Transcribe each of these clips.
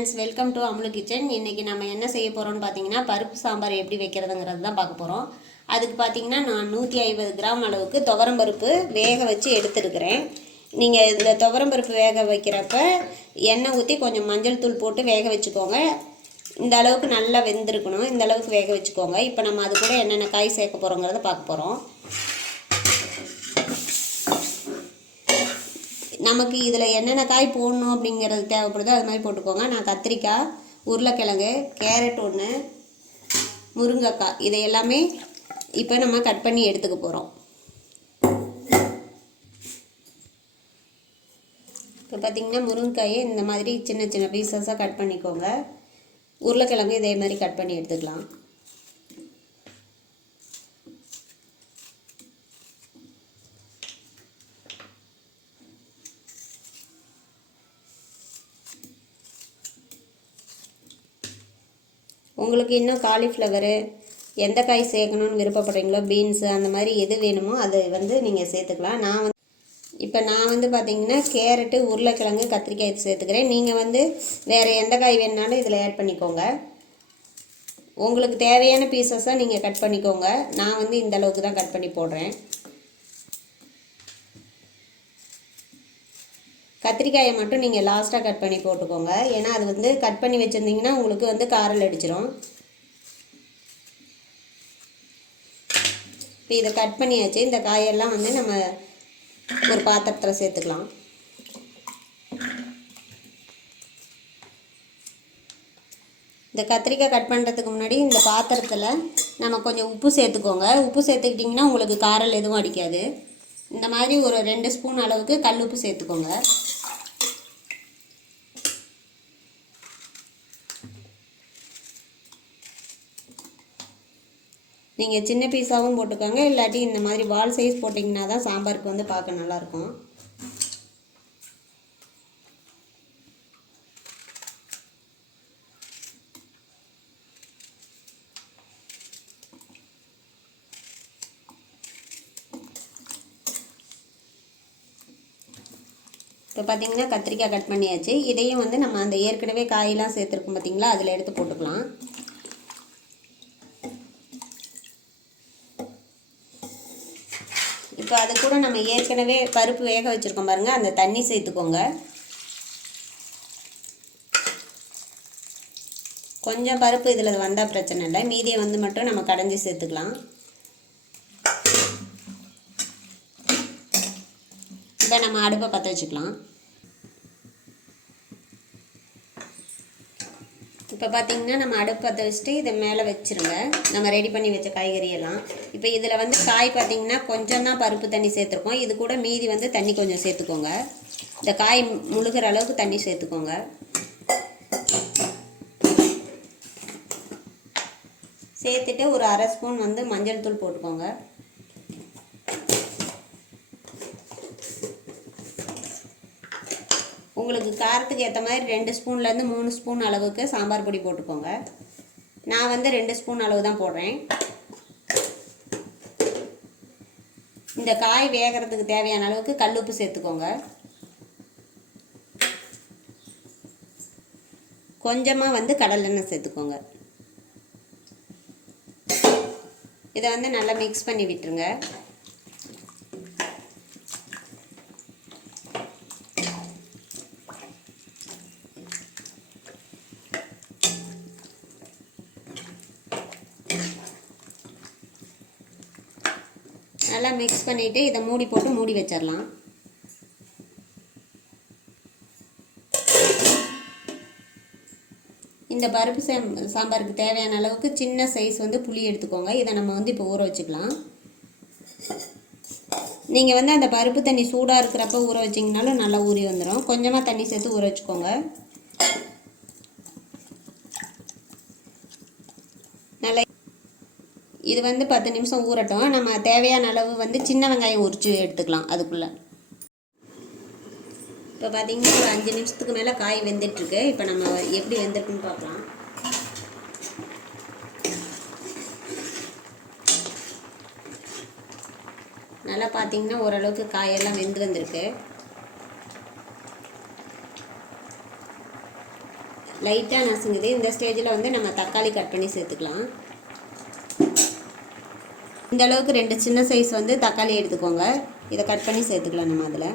Friends welcome to Amulu kitchen இன்றைக்கி நம்ம என்ன செய்ய போகிறோம்னு பார்த்தீங்கன்னா பருப்பு சாம்பார் எப்படி வைக்கிறதுங்கிறது தான் பார்க்க போகிறோம் அதுக்கு பார்த்தீங்கன்னா நான் நூற்றி ஐம்பது கிராம் அளவுக்கு துவரம் பருப்பு வேக வச்சு எடுத்துருக்கிறேன். நீங்கள் இந்த துவரம் பருப்பு வேக வைக்கிறப்ப எண்ணெய் ஊற்றி கொஞ்சம் மஞ்சள் தூள் போட்டு வேக வச்சுக்கோங்க. இந்த அளவுக்கு நல்லா வெந்திருக்கணும். இந்த அளவுக்கு வேக வச்சுக்கோங்க. இப்போ நம்ம அது கூட என்னென்ன காய் சேர்க்க போகிறோங்கிறத பார்க்க போகிறோம் நமக்கு இதில் என்னென்ன காய் போடணும் அப்படிங்கிறது தேவைப்படுதோ அது மாதிரி போட்டுக்கோங்க. நான் கத்திரிக்காய் உருளைக்கிழங்கு கேரட் ஒன்று முருங்கைக்காய் இதை எல்லாமே இப்போ நம்ம கட் பண்ணி எடுத்துக்க போகிறோம் இப்போ பார்த்திங்கன்னா முருங்கைக்காயை இந்த மாதிரி சின்ன சின்ன பீசஸாக கட் பண்ணிக்கோங்க. உருளைக்கிழங்கு இதே மாதிரி கட் பண்ணி எடுத்துக்கலாம். உங்களுக்கு இன்னும் காலிஃப்ளவரு எந்த காய் சேர்க்கணும்னு விருப்பப்படுறீங்களோ பீன்ஸு அந்த மாதிரி எது வேணுமோ அதை வந்து நீங்கள் சேர்த்துக்கலாம். நான் வந்து இப்போ நான் வந்து பார்த்தீங்கன்னா கேரட்டு உருளைக்கிழங்கு கத்திரிக்காய் சேர்த்துக்கிறேன். நீங்கள் வந்து வேறு எந்த காய் வேணுனாலும் இதில் ஆட் பண்ணிக்கோங்க. உங்களுக்கு தேவையான பீசஸாக நீங்கள் கட் பண்ணிக்கோங்க. நான் வந்து இந்த அளவுக்கு தான் கட் பண்ணி போடுறேன். கத்திரிக்காயை மட்டும் நீங்கள் லாஸ்ட்டாக கட் பண்ணி போட்டுக்கோங்க. ஏன்னா அது வந்து கட் பண்ணி வச்சுருந்தீங்கன்னா உங்களுக்கு வந்து காரல் அடிச்சிடும் இப்போ இதை கட் பண்ணியாச்சு. இந்த காயெல்லாம் வந்து நம்ம ஒரு பாத்திரத்தில் சேர்த்துக்கலாம். இந்த கத்திரிக்காய் கட் பண்ணுறதுக்கு முன்னாடி இந்த பாத்திரத்தில் நம்ம கொஞ்சம் உப்பு சேர்த்துக்கோங்க. உப்பு சேர்த்துக்கிட்டிங்கன்னா உங்களுக்கு காரல் எதுவும் அடிக்காது. இந்த மாதிரி ஒரு ரெண்டு ஸ்பூன் அளவுக்கு கல் உப்பு சேர்த்துக்கோங்க. நீங்கள் சின்ன பீஸாகவும் போட்டுக்கோங்க இல்லாட்டி இந்த மாதிரி வால் சைஸ் போட்டிங்கன்னா தான் சாம்பாருக்கு வந்து பார்க்க நல்லாயிருக்கும். இப்போ பார்த்தீங்கன்னா கத்திரிக்காய் கட் பண்ணியாச்சு. இதையும் வந்து நம்ம அந்த ஏற்கனவே காயெல்லாம் சேர்த்துருக்கோம் பார்த்தீங்களா? அதில் எடுத்து போட்டுக்கலாம். இப்போ அது கூட நம்ம ஏற்கனவே பருப்பு வேக வச்சுருக்கோம் பாருங்கள் அந்த தண்ணி சேர்த்துக்கோங்க. கொஞ்சம் பருப்பு இதில் வந்தால் பிரச்சனை இல்லை. மீதியை வந்து மட்டும் நம்ம கடைஞ்சி சேர்த்துக்கலாம். இப்போ நம்ம அடுப்பை பற்ற வச்சுக்கலாம். இப்போ பார்த்தீங்கன்னா நம்ம அடுப்பு பற்ற வச்சுட்டு இதை மேலே வச்சுருங்க. நம்ம ரெடி பண்ணி வச்ச காய்கறியெல்லாம். இப்போ இதில் வந்து காய் பார்த்தீங்கன்னா கொஞ்சம் தான் பருப்பு தண்ணி சேர்த்துருக்கோம். இது கூட மீதி வந்து தண்ணி கொஞ்சம் சேர்த்துக்கோங்க. இந்த காய் முழுகிற அளவுக்கு தண்ணி சேர்த்துக்கோங்க. சேர்த்துட்டு ஒரு அரை ஸ்பூன் வந்து மஞ்சள் தூள் போட்டுக்கோங்க. உங்களுக்கு காரத்துக்கு ஏற்ற மாதிரி ரெண்டு ஸ்பூன்லேருந்து மூணு ஸ்பூன் அளவுக்கு சாம்பார் பொடி போட்டுக்கோங்க. நான் வந்து ரெண்டு ஸ்பூன் அளவு தான் போடுறேன். இந்த காய் வேகிறதுக்கு தேவையான அளவுக்கு கல்லுப்பு சேர்த்துக்கோங்க. கொஞ்சமாக வந்து கடலெண்ணெய் சேர்த்துக்கோங்க. இதை வந்து நல்லா மிக்ஸ் பண்ணி விட்டுருங்க. நல்லா மிக்ஸ் பண்ணிவிட்டு இதை மூடி போட்டு மூடி வச்சிடலாம் இந்த பருப்பு சாம் சாம்பாருக்கு தேவையான அளவுக்கு சின்ன சைஸ் வந்து புளி எடுத்துக்கோங்க. இதை நம்ம வந்து இப்போ ஊற வச்சுக்கலாம். நீங்கள் வந்து அந்த பருப்பு தண்ணி சூடாக இருக்கிறப்ப ஊற வச்சிங்கனாலும் நல்லா ஊறி வந்துடும் கொஞ்சமாக தண்ணி சேர்த்து ஊற வச்சுக்கோங்க நல்லா இது வந்து பத்து நிமிஷம் ஊறட்டும். நம்ம தேவையான அளவு வந்து சின்ன வெங்காயம் உரித்து எடுத்துக்கலாம் அதுக்குள்ளே. இப்போ பார்த்தீங்கன்னா ஒரு அஞ்சு நிமிஷத்துக்கு மேலே காய் வெந்துட்டுருக்கு. இப்போ நம்ம எப்படி வெந்திருக்குன்னு பார்க்கலாம் நல்லா பார்த்தீங்கன்னா ஓரளவுக்கு காயெல்லாம் வெந்து வந்திருக்கு. லைட்டாக நசுங்குது. இந்த ஸ்டேஜில் வந்து நம்ம தக்காளி கட் பண்ணி சேர்த்துக்கலாம். இந்த அளவுக்கு ரெண்டு சின்ன சைஸ் வந்து தக்காளி எடுத்துக்கோங்க. இதை கட் பண்ணி சேர்த்துக்கலாம் நம்ம அதில்.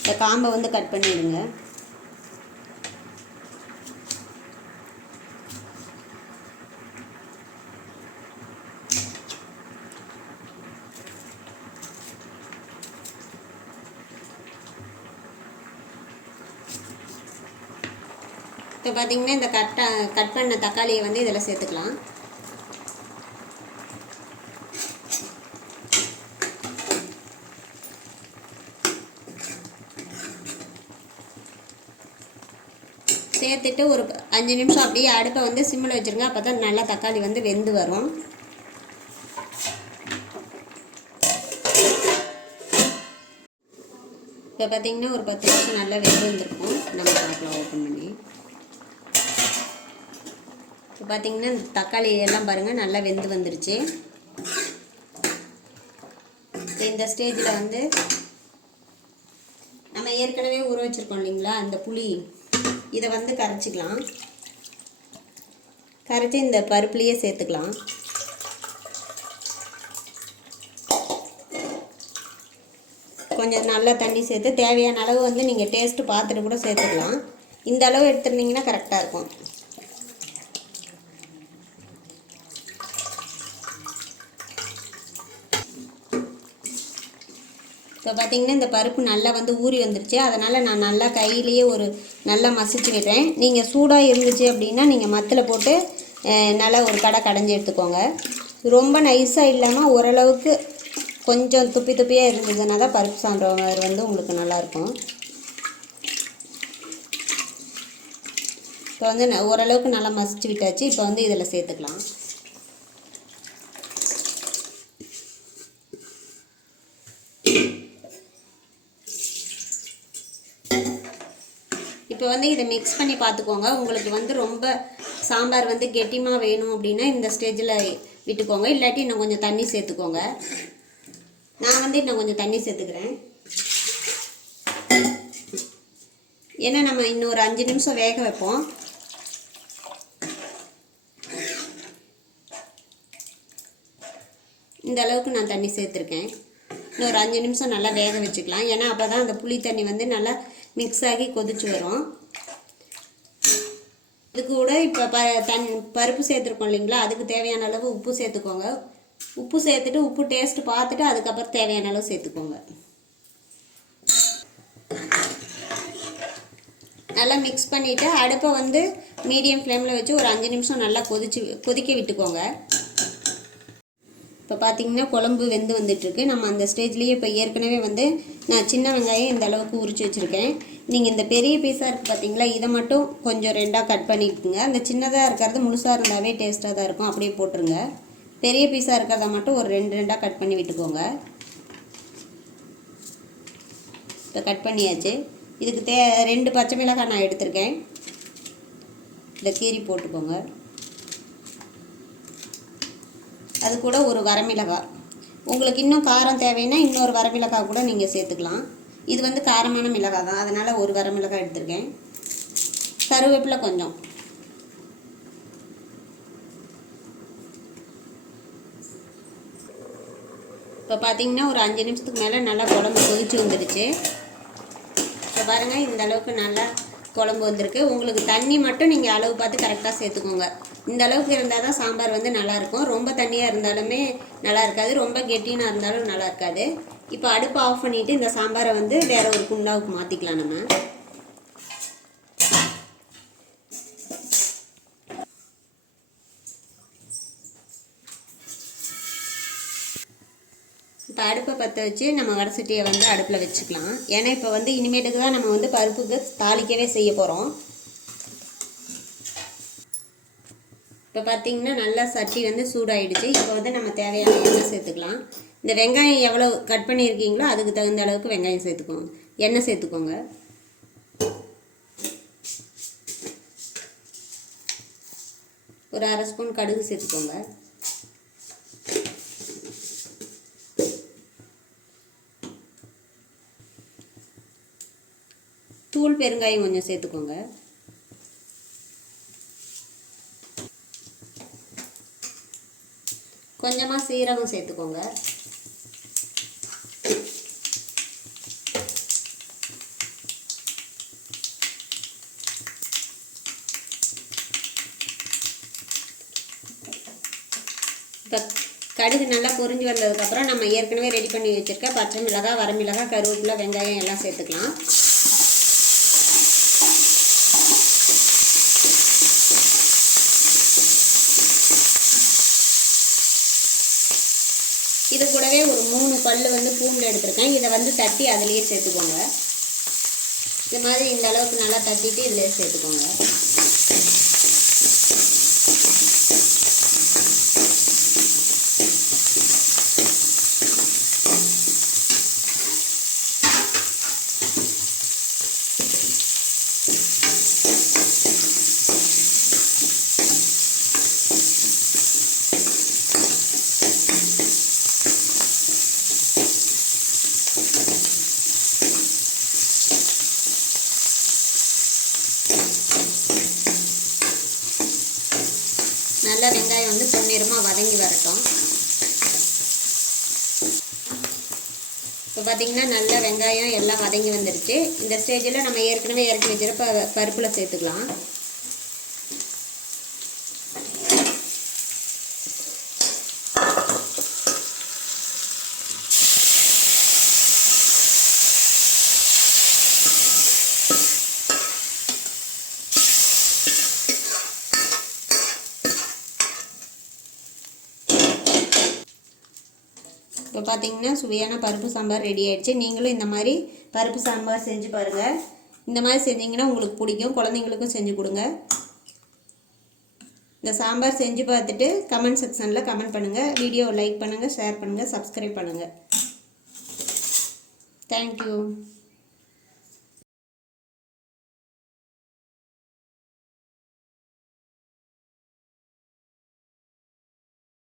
இந்த காம்பை வந்து கட் பண்ணிடுங்க. பார்த்தீங்கன்னா இந்த கட்ட கட் பண்ண தக்காளியை வந்து இதில் சேர்த்துக்கலாம். சேர்த்துட்டு ஒரு அஞ்சு நிமிஷம் அப்படியே அடுப்பை வந்து சிம்மில் வச்சுருங்க. அப்போ தான் நல்லா தக்காளி வந்து வெந்து வரும். இப்போ பார்த்தீங்கன்னா ஒரு பத்து நிமிஷம் நல்லா வெந்து வந்திருக்கும். நம்ம பார்க்கலாம் ஓப்பன் பண்ணி. பார்த்தீங்கன்னா இந்த தக்காளி எல்லாம் பாருங்கள் நல்லா வெந்து வந்துருச்சு. இந்த ஸ்டேஜில் வந்து நம்ம ஏற்கனவே ஊற வச்சுருக்கோம் இல்லைங்களா அந்த புளி. இதை வந்து கரைச்சிக்கலாம். கரைச்சி இந்த பருப்புலேயே சேர்த்துக்கலாம். கொஞ்சம் நல்லா தண்ணி சேர்த்து தேவையான அளவு வந்து நீங்கள் டேஸ்ட்டு பார்த்துட்டு கூட சேர்த்துக்கலாம். இந்த அளவு எடுத்துருந்தீங்கன்னா கரெக்டாக இருக்கும். இப்போ பார்த்தீங்கன்னா இந்த பருப்பு நல்லா வந்து ஊறி வந்துருச்சு. அதனால் நான் நல்லா கையிலேயே ஒரு நல்லா மசிச்சு விடுறேன் நீங்கள் சூடாக இருந்துச்சு அப்படின்னா நீங்கள் மத்தில் போட்டு நல்லா ஒரு கடை கடைஞ்சி எடுத்துக்கோங்க. ரொம்ப நைஸாக இல்லாமல் ஓரளவுக்கு கொஞ்சம் துப்பி துப்பியாக இருந்ததுன்னா தான் பருப்பு சாம்பார் வந்து உங்களுக்கு நல்லாயிருக்கும் இப்போ வந்து ந- ஓரளவுக்கு நல்லா மசிச்சு விட்டாச்சு. இப்போ வந்து இதில் சேர்த்துக்கலாம். இப்போ வந்து இதை மிக்ஸ் பண்ணி பார்த்துக்கோங்க. உங்களுக்கு வந்து ரொம்ப சாம்பார் வந்து கெட்டிமாக வேணும் அப்படின்னா இந்த ஸ்டேஜில் விட்டுக்கோங்க. இல்லாட்டி இன்னும் கொஞ்சம் தண்ணி சேர்த்துக்கோங்க. நான் வந்து இன்னும் கொஞ்சம் தண்ணி சேர்த்துக்கிறேன். ஏன்னா நம்ம இன்னொரு அஞ்சு நிமிஷம் வேக வைப்போம். இந்த அளவுக்கு நான் தண்ணி சேர்த்துருக்கேன். இன்னொரு அஞ்சு நிமிஷம் நல்லா வேக வச்சுக்கலாம். ஏன்னா அப்போ தான் அந்த புளி தண்ணி வந்து நல்லா மிக்ஸ் ஆகி கொதிச்சு வரும். இது கூட இப்போ ப தன் பருப்பு சேர்த்துருக்கோம் இல்லைங்களா? அதுக்கு தேவையான அளவு உப்பு சேர்த்துக்கோங்க. உப்பு சேர்த்துட்டு உப்பு டேஸ்ட்டு பார்த்துட்டு அதுக்கப்புறம் தேவையான அளவு சேர்த்துக்கோங்க. நல்லா மிக்ஸ் பண்ணிவிட்டு அடுப்பை வந்து மீடியம் ஃப்ளேமில் வச்சு ஒரு அஞ்சு நிமிஷம் நல்லா கொதிச்சு கொதிக்க விட்டுக்கோங்க. இப்போ பார்த்தீங்கன்னா குழம்பு வெந்து வந்துட்டுருக்கு. நம்ம அந்த ஸ்டேஜ்லேயே இப்போ ஏற்கனவே வந்து நான் சின்ன வெங்காயம் இந்த அளவுக்கு உரிச்சு வச்சுருக்கேன். நீங்கள் இந்த பெரிய பீஸாக இருக்குது பார்த்தீங்களா இதை மட்டும் கொஞ்சம் ரெண்டாக கட் பண்ணிக்கோங்க. அந்த சின்னதாக இருக்கிறது முழுசாக இருந்தாவே டேஸ்ட்டாக தான் இருக்கும். அப்படியே போட்டுருங்க. பெரிய பீஸாக இருக்கிறத மட்டும் ஒரு ரெண்டு ரெண்டாக கட் பண்ணி விட்டுக்கோங்க. இப்போ கட் பண்ணியாச்சு. இதுக்கு தே ரெண்டு பச்சை மிளகாய் நான் எடுத்திருக்கேன். இதை கீரி போட்டுக்கோங்க. அது கூட ஒரு வரமிளகாய் உங்களுக்கு இன்னும் காரம் தேவைன்னா இன்னொரு வரமிளகாய் கூட நீங்கள் சேர்த்துக்கலாம். இது வந்து காரமான மிளகாய் தான். அதனால் ஒரு வரமிளகாய் எடுத்திருக்கேன். கருவேப்பிலை கொஞ்சம். இப்போ பார்த்தீங்கன்னா ஒரு அஞ்சு நிமிஷத்துக்கு மேலே நல்லா குழம்பு கொதிச்சு வந்துடுச்சு. இப்போ பாருங்கள் இந்த அளவுக்கு நல்லா குழம்பு வந்திருக்கு. உங்களுக்கு தண்ணி மட்டும் நீங்கள் அளவு பார்த்து கரெக்டாக சேர்த்துக்கோங்க. இந்த அளவுக்கு இருந்தால் தான் சாம்பார் வந்து நல்லாயிருக்கும். ரொம்ப தண்ணியாக இருந்தாலுமே நல்லா இருக்காது ரொம்ப கெட்டினாக இருந்தாலும் நல்லா இருக்காது இப்போ அடுப்பு ஆஃப் பண்ணிவிட்டு இந்த சாம்பாரை வந்து வேறு ஒரு குண்டாவுக்கு மாற்றிக்கலாம் நம்ம. இப்போ அடுப்பை பற்ற வச்சு நம்ம வடை சட்டியை வந்து அடுப்பில் வச்சுக்கலாம். ஏன்னா இப்போ வந்து இனிமேட்டுக்கு தான் நம்ம வந்து பருப்புக்கு தாளிக்கவே செய்ய போகிறோம் இப்போ பார்த்தீங்கன்னா நல்லா சட்டி வந்து சூடாயிடுச்சு. இப்போ வந்து நம்ம தேவையான எண்ணெய் சேர்த்துக்கலாம். இந்த வெங்காயம் எவ்வளோ கட் பண்ணியிருக்கீங்களோ அதுக்கு தகுந்த அளவுக்கு வெங்காயம் சேர்த்துக்கோங்க. எண்ணெய் சேர்த்துக்கோங்க. ஒரு அரை ஸ்பூன் கடுகு சேர்த்துக்கோங்க. தூள் பெருங்காயம் கொஞ்சம் சேர்த்துக்கோங்க. கொஞ்சமாக சீரகம் சேர்த்துக்கோங்க. இப்போ கடுகு நல்லா பொறிஞ்சு வந்ததுக்கப்புறம் நம்ம ஏற்கனவே ரெடி பண்ணி வச்சுருக்க பச்சை மிளகாய் வரமிளகாய் கருவேப்பிலை வெங்காயம் எல்லாம் சேர்த்துக்கலாம். இது கூடவே ஒரு மூணு பல் வந்து பூண்டு எடுத்திருக்கேன். இதை வந்து தட்டி அதுலேயே சேர்த்துக்கோங்க. இது மாதிரி இந்த அளவுக்கு நல்லா தட்டிட்டு இதுலேயே சேர்த்துக்கோங்க நல்லா வெங்காயம் வந்து பொன்னிறமாக வதங்கி வரட்டும் இப்போ பார்த்தீங்கன்னா நல்லா வெங்காயம் எல்லாம் வதங்கி வந்துருச்சு. இந்த ஸ்டேஜில் நம்ம ஏற்கனவே இறக்கி வச்சிருப்ப பருப்பில் சேர்த்துக்கலாம். பார்த்தீங்கன்னா சுவையான பருப்பு சாம்பார் ரெடி ஆகிடுச்சு நீங்களும் இந்த மாதிரி பருப்பு சாம்பார் செஞ்சு பாருங்கள் இந்த மாதிரி செஞ்சிங்கன்னா உங்களுக்கு பிடிக்கும். குழந்தைங்களுக்கும் செஞ்சு கொடுங்க. இந்த சாம்பார் செஞ்சு பார்த்துட்டு கமெண்ட் செக்ஷனில் கமெண்ட் பண்ணுங்கள் வீடியோவை லைக் பண்ணுங்கள் ஷேர் பண்ணுங்கள் சப்ஸ்கிரைப் பண்ணுங்கள் தேங்க்யூ